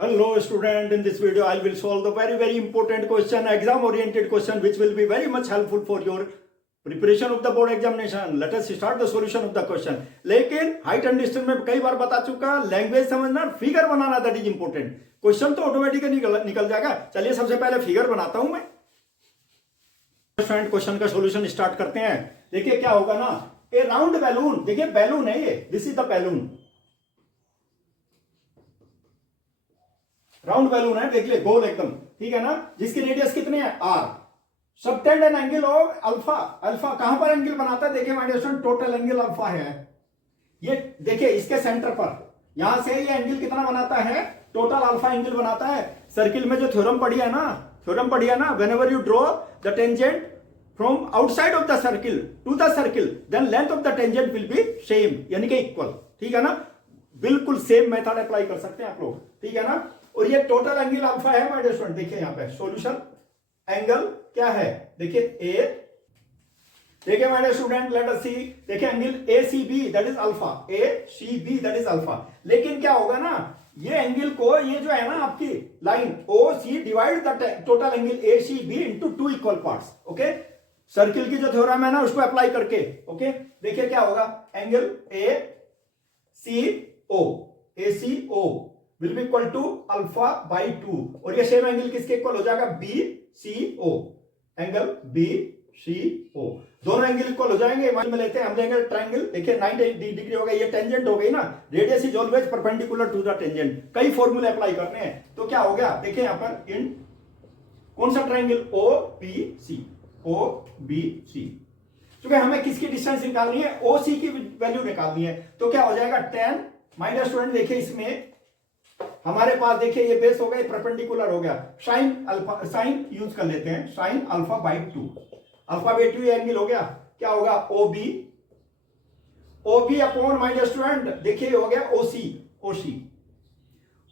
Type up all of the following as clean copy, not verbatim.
Hello student, in this video I will solve the very important question, exam oriented question which will be very much helpful for your preparation of the board examination. Let us start the solution of the question. लेकिन height and distance में कई बार बता चुका, language समझना, figure banana that is important. Question तो automatically निकल जाएगा. चलिए सबसे पहले फिगर बनाता हूं मैं. क्वेश्चन का सॉल्यूशन स्टार्ट करते हैं. देखिए क्या होगा ना, ए राउंड बैलून, देखिए बैलून है ये, this is the balloon, round balloon है, देख ले गोल एकदम, ठीक है ना, जिसकी रेडियस कितनी है R. Subtend an angle of alpha. Alpha कहां पर एंगल बनाता है, देखिए my dear student, total angle alpha है ये. देखिए इसके सेंटर पर, यहां से ये एंगल कितना बनाता है, टोटल अल्फा एंगल बनाता है. सर्किल में जो थ्योरम पढ़ी है ना, whenever you draw the tangent from outside of the circle to the circle, then length of the tangent will be same, यानी कि इक्वल. ठीक है ना, बिल्कुल सेम मेथड अप्लाई कर सकते हैं आप लोग. ठीक है ना, और ये टोटल एंगल अल्फा है माय डियर स्टूडेंट. देखिए यहां पे सॉल्यूशन, एंगल क्या है, देखिए ए, देखिए my dear student, let us see, देखिए angle ACB that is alpha, ACB that is alpha. लेकिन क्या होगा ना, ये एंगल को, ये जो है ना आपकी line O C, divide the total angle ACB into two equal parts. Okay, circle की जो थ्योरम है ना उसको अप्लाई करके. ओके, देखिए क्या होगा, angle A C O, A C O will be equal to alpha by 2, और ये सेम एंगल किसके इक्वल हो जाएगा, B C O, angle B C O, दोनों एंगल इक्वल हो जाएंगे. मान में लेते हैं हम, लेंगे ट्रायंगल. देखिए 90 डिग्री हो गई, ये टेंजेंट हो गई ना, radius is always perpendicular to the tangent. कई फॉर्मूले अप्लाई करने हैं, तो क्या हो गया, देखिए यहां पर इन कौन सा triangle, O B C, O B C. क्योंकि हमें किसकी डिस्टेंस निकालनी है, ओ सी की वैल्यू निकालनी है, तो क्या हो जाएगा 10. माय डियर स्टूडेंट देखिए इसमें हमारे पास, देखिए ये बेस हो गया, परपेंडिकुलर हो गया, साइन अल्फा, साइन यूज कर लेते हैं, sine alpha by 2, alpha by 2 ये एंगल हो गया. क्या होगा, O B, O B upon my dear student, देखिए हो गया ओ सी, ओ सी,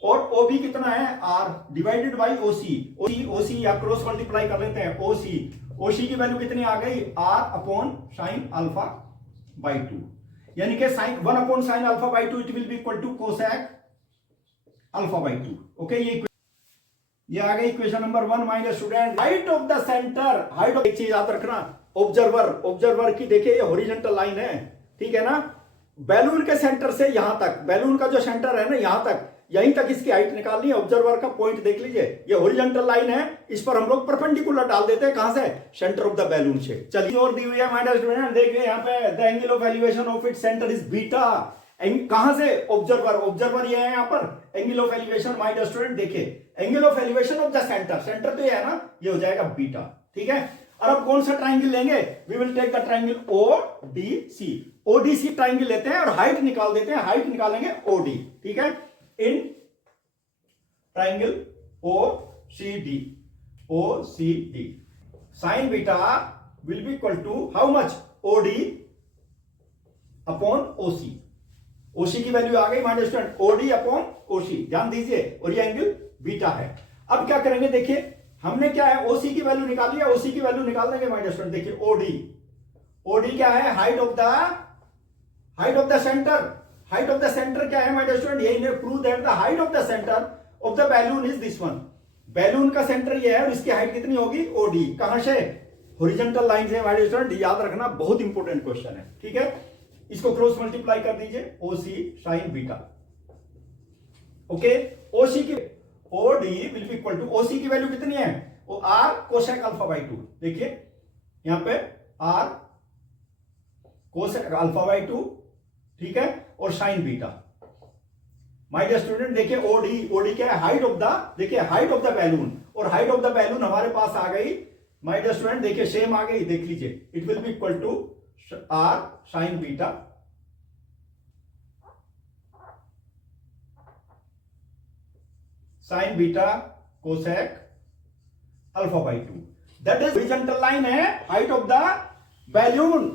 और ओ बी कितना है आर, डिवाइडेड बाई ओ सी, ओ सी या क्रॉस मल्टीप्लाई कर लेते हैं, ओ सी की वैल्यू कितनी आ गई, R upon sine alpha by 2, यानी कि sine 1 upon sine alpha by 2 it will be equal to cosec alpha by 2. Okay, ये आ गई equation number 1 minus student. Height of the centre, height of, एक चीज याद रखना, ऑब्जर्वर की देखिए ये हॉरिजॉन्टल लाइन है, ठीक है ना, बैलून के सेंटर से यहां तक, बैलून का जो सेंटर है ना यहां तक, यहीं तक इसकी हाइट निकालनी है. ऑब्जर्वर का पॉइंट देख लीजिए, ये हॉरिजॉन्टल लाइन है, इस पर हम लोग परपेंडिकुलर डाल देते हैं, कहां से, सेंटर ऑफ द बैलून से. चलिए और दी हुई है माइनस स्टूडेंट, देखिए यहां पे the angle of elevation of its centre is beta. कहां से, ऑब्जर्वर ये है यहां पर, angle of elevation my dear student, देखिए angle of elevation of the centre तो ये है ना, ये हो जाएगा बीटा. ठीक है, और अब कौन सा ट्रायंगल लेंगे, we will take the triangle ODC. ODC triangle लेते हैं और हाइट निकाल देते हैं, हाइट निकालेंगे ओडी. ठीक है, in triangle OCD, sine beta will be equal to how much, OD upon OC. OC की वैल्यू आ गई my dear student, OD upon OC, ध्यान दीजिए, और ये एंगल बीटा है. अब क्या करेंगे, देखिए हमने क्या है, ओसी की वैल्यू निकाली है, ओसी की वैल्यू निकाल देंगे माय डियर स्टूडेंट. देखिए ओडी क्या है, हाइट ऑफ द सेंटर क्या है माय डियर स्टूडेंट, यही prove that the height of the centre of the balloon is this one. Balloon का सेंटर ये है और इसकी हाइट कितनी होगी, ओडी. कहां से, हॉरिजॉन्टल लाइन से माय डियर स्टूडेंट, याद रखना, बहुत इंपॉर्टेंट क्वेश्चन है. ठीक है, इसको क्रॉस मल्टीप्लाई कर दीजिए, OC sine beta. Okay, OC की OD will be equal to, OC की वैल्यू कितनी है, वो आर कोसेक अल्फा बाई 2. देखिए यहां पे आर कोसेक अल्फा बाई 2, ठीक है, और sine beta. My dear student देखिए ओडी क्या है, हाइट ऑफ द, देखिए हाइट ऑफ द बैलून, और हाइट ऑफ द बैलून हमारे पास आ गई माय डियर स्टूडेंट, देखिए सेम आ गई, देख लीजिए, it will be equal to R sine beta, sine beta cosec alpha by 2. That is horizontal line है, height of the balloon,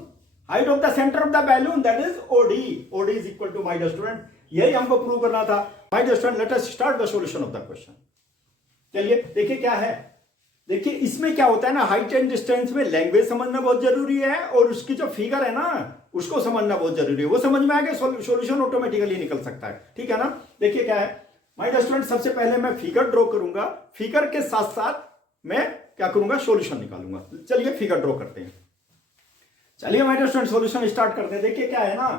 height of the centre of the balloon, that is OD is equal to, my dear student यही हमको prove करना था. My dear student let us start the solution of the question. चलिए देखिए क्या है, देखिए इसमें क्या होता है ना, हाइट एंड डिस्टेंस में लैंग्वेज समझना बहुत जरूरी है, और उसकी जो फिगर है ना उसको समझना बहुत जरूरी है. वो समझ में आ गया, सॉल्यूशन ऑटोमेटिकली निकल सकता है. ठीक है ना, देखिए क्या है, माय डियर स्टूडेंट, सबसे पहले मैं फिगर ड्रॉ करूंगा, फिगर के साथ साथ मैं क्या करूंगा, सॉल्यूशन निकालूंगा। चलिए फिगर ड्रॉ करते हैं। चलिए my dear student, solution start करते हैं। देखिए क्या है ना,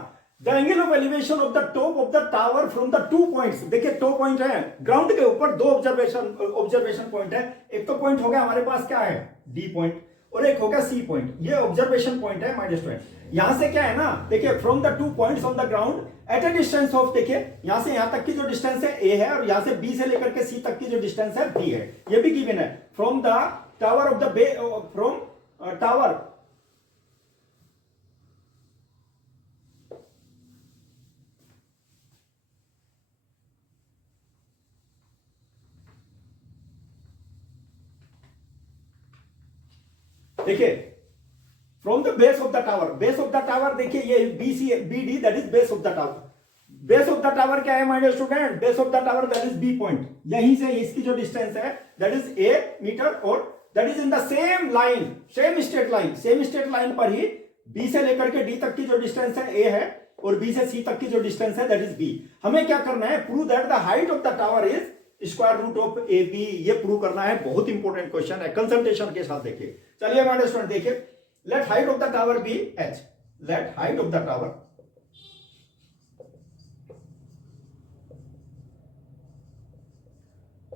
the angle of elevation of the top of the tower from the 2 points. देखिए 2 पॉइंट है ग्राउंड के ऊपर, 2 ऑब्जर्वेशन पॉइंट है। एक तो पॉइंट हो गया हमारे पास क्या है, डी पॉइंट, और एक हो गया सी पॉइंट। ये ऑब्जर्वेशन पॉइंट है माय डियर स्टूडेंट। यहां से क्या है ना, देखिए from the 2 points on the ground eight A distance of, देखिए यहां से यहां तक की जो डिस्टेंस है ए है, और यहां से बी से लेकर के सी तक की जो डिस्टेंस है बी है। ये भी गिवन है। From the tower of the bay, from tower, देखिए from the base of the tower, base of the tower, देखिए ये B C B D, that is base of the tower. Base of the tower क्या है my dear student, base of the tower that is B point. यहीं से इसकी जो distance है that is a metre, और that is in the same line, same straight line, same straight line पर ही B से लेकर के डी तक की जो डिस्टेंस है ए है, और बी से सी तक की जो डिस्टेंस है दैट इज बी। हमें क्या करना है, prove that the height of the tower is square root of A B. ये प्रूव करना है, बहुत इंपॉर्टेंट क्वेश्चन है, कंसंट्रेशन के साथ। देखिए चलिए हमारे स्टूडेंट, देखिए let height of the tower be h, let height of the tower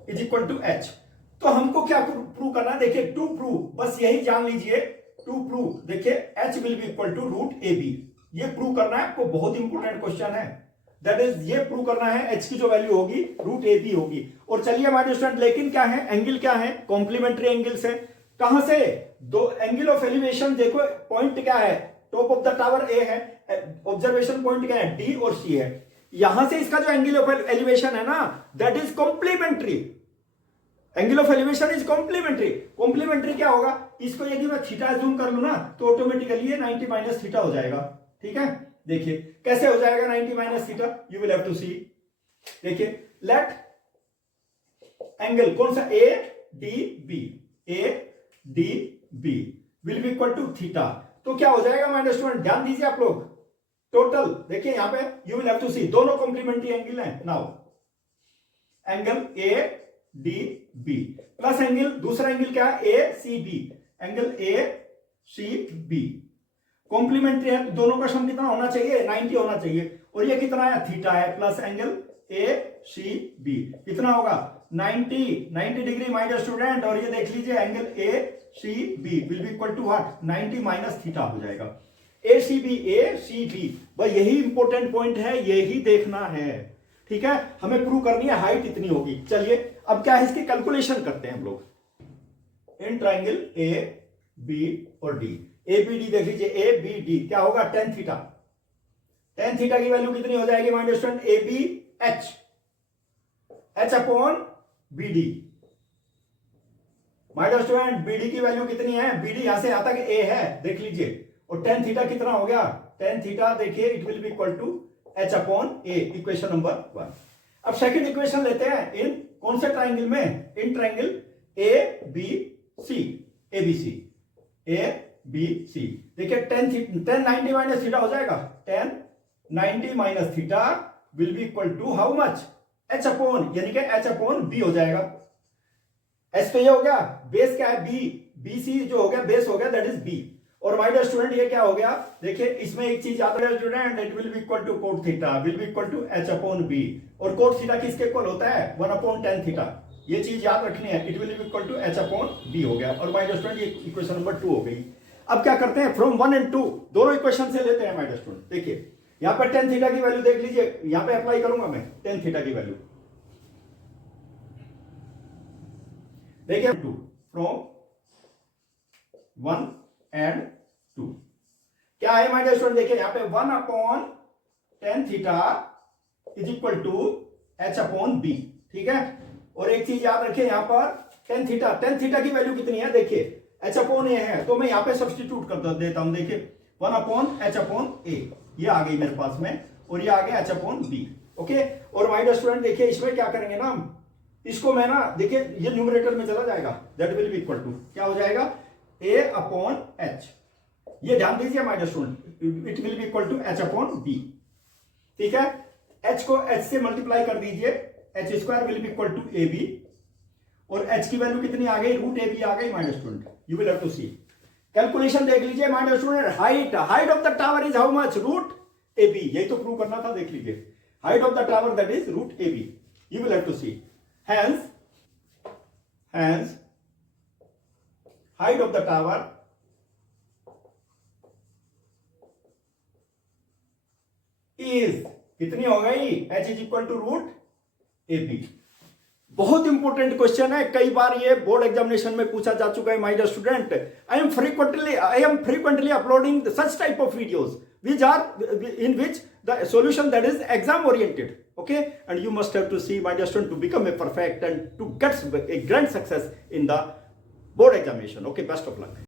is equal to h। तो हमको क्या प्रूव करना है, देखिए टू प्रूव, बस यही जान लीजिए, टू प्रूव, देखिए h will be equal to root A B. ये प्रूव करना है आपको, बहुत इंपॉर्टेंट क्वेश्चन है। दैट इज, ये प्रूव करना है h की जो वैल्यू होगी रूट ए बी होगी। और चलिए हमारे स्टूडेंट, लेकिन क्या है, एंगल क्या है, कॉम्प्लीमेंट्री एंगल्स है। कहां से, दो एंगल ऑफ एलिवेशन, देखो पॉइंट क्या है, top of the tower A है, ऑब्जर्वेशन पॉइंट क्या है, डी और सी है। यहां से इसका जो एंगल ऑफ एलिवेशन है ना, that is complementary. Angle of elevation is complementary. Complementary क्या होगा, इसको यदि मैं थीटा जूम कर लूं ना, तो ऑटोमेटिकली ये 90 माइनस थीटा हो जाएगा। ठीक है, देखिए कैसे हो जाएगा 90 minus theta, you will have to see. देखिए लेट एंगल कौन सा, A D B, A D B will be equal to theta. तो क्या हो जाएगा माय डियर स्टूडेंट, ध्यान दीजिए आप लोग, टोटल देखिए यहां पे you will have to see, दोनों कॉम्प्लीमेंट्री एंगल हैं। Now angle A D B plus angle, दूसरा एंगल क्या है, A C B, angle A C B complementary है। दोनों का सम कितना होना चाहिए, 90 होना चाहिए। और ये कितना है, थीटा है, plus angle A C B कितना होगा, 90 डिग्री माय डियर स्टूडेंट। और ये देख लीजिए angle A C B will be equal to what, 90 minus theta हो जाएगा। ए सी बी, भाई यही इंपॉर्टेंट पॉइंट है, यही देखना है। ठीक है, हमें प्रूव करनी है हाइट इतनी होगी। चलिए अब क्या है, इसकी कैलकुलेशन करते हैं हम लोग। इन ट्राइंगल ए बी और डी, ए बी डी देख लीजिए, ए बी डी क्या होगा, टेन थीटा। टेन थीटा की वैल्यू कितनी हो जाएगी my dear student, A B H upon B D. My dear student BD की वैल्यू कितनी है, बीडी यहां से यहां तक ए है, देख लीजिए। और टेन थीटा कितना हो गया, टेन थीटा देखिए it will be equal to H upon A, equation number 1। अब सेकंड इक्वेशन लेते हैं, इन कौन से ट्राइंगल में, in triangle A B C, A B C, A B C. देखिए टेन 90 माइनस थीटा हो जाएगा, 90 minus theta will be equal to how much, H upon, यानी कि एच अपॉन बी हो जाएगा। एच तो ये हो गया, बेस क्या है बी, बी सी जो हो गया बेस हो गया, दैट इज बी। और माय डियर स्टूडेंट ये क्या हो गया, देखिए इसमें एक चीज याद रखिए student, it will be equal to cot theta will be equal to H upon B. और कोट थीटा किसके इक्वल होता है, 1 अपॉन टेन थीटा। ये चीज याद रखनी है, it will be equal to H upon B हो गया। और माय डियर स्टूडेंट ये इक्वेशन नंबर 2 हो गई। अब क्या करते हैं, फ्रॉम 1 and 2 दोनों इक्वेशन से लेते हैं माय डियर स्टूडेंट। देखिए यहां पर टेन थीटा की वैल्यू देख लीजिए, यहां पे अप्लाई करूंगा मैं टेन थीटा की वैल्यू, देखिए 2 फ्रॉम 1 and 2 क्या है माय डियर स्टूडेंट, देखिए यहां पे 1 upon tan theta is equal to H upon B. ठीक है, और एक चीज याद रखिए यहां पर टेन थीटा की वैल्यू कितनी है, देखिए एच अपॉन ए है, तो मैं यहां पे सब्स्टिट्यूट कर देता हूं। देखिए 1 अपॉन एच अपॉन ए, ये आ गई मेरे पास में, और ये आ गया एच अपॉन बी। ओके, और माय डियर स्टूडेंट देखिए इसमें क्या करेंगे ना, इसको मैं ना देखिए ये न्यूमरेटर में चला जाएगा, that will be equal to क्या हो जाएगा, ए अपॉन एच। ये ध्यान दीजिए my dear student, it will be equal to H upon B. ठीक है, एच को एच से मल्टीप्लाई कर दीजिए, H square will be equal to A B, और एच की वैल्यू कितनी आ गई, रूट ए बी आ गई my student. You will have to see calculation देख लीजिए my student. Height of the tower is how much, root A B. यही तो प्रूव करना था, देख लीजिए. Height of the tower that is root A B. You will have to see. Hence height of the tower is कितनी हो गई, h is equal to root ab. बहुत इंपॉर्टेंट क्वेश्चन है, कई बार ये बोर्ड एग्जामिनेशन में पूछा जा चुका है my dear student. I am frequently uploading such type of videos which are in which the solution that is exam oriented, okay, and you must have to see my dear student to become a perfect and to get a grand success in the board examination. Okay, best of luck.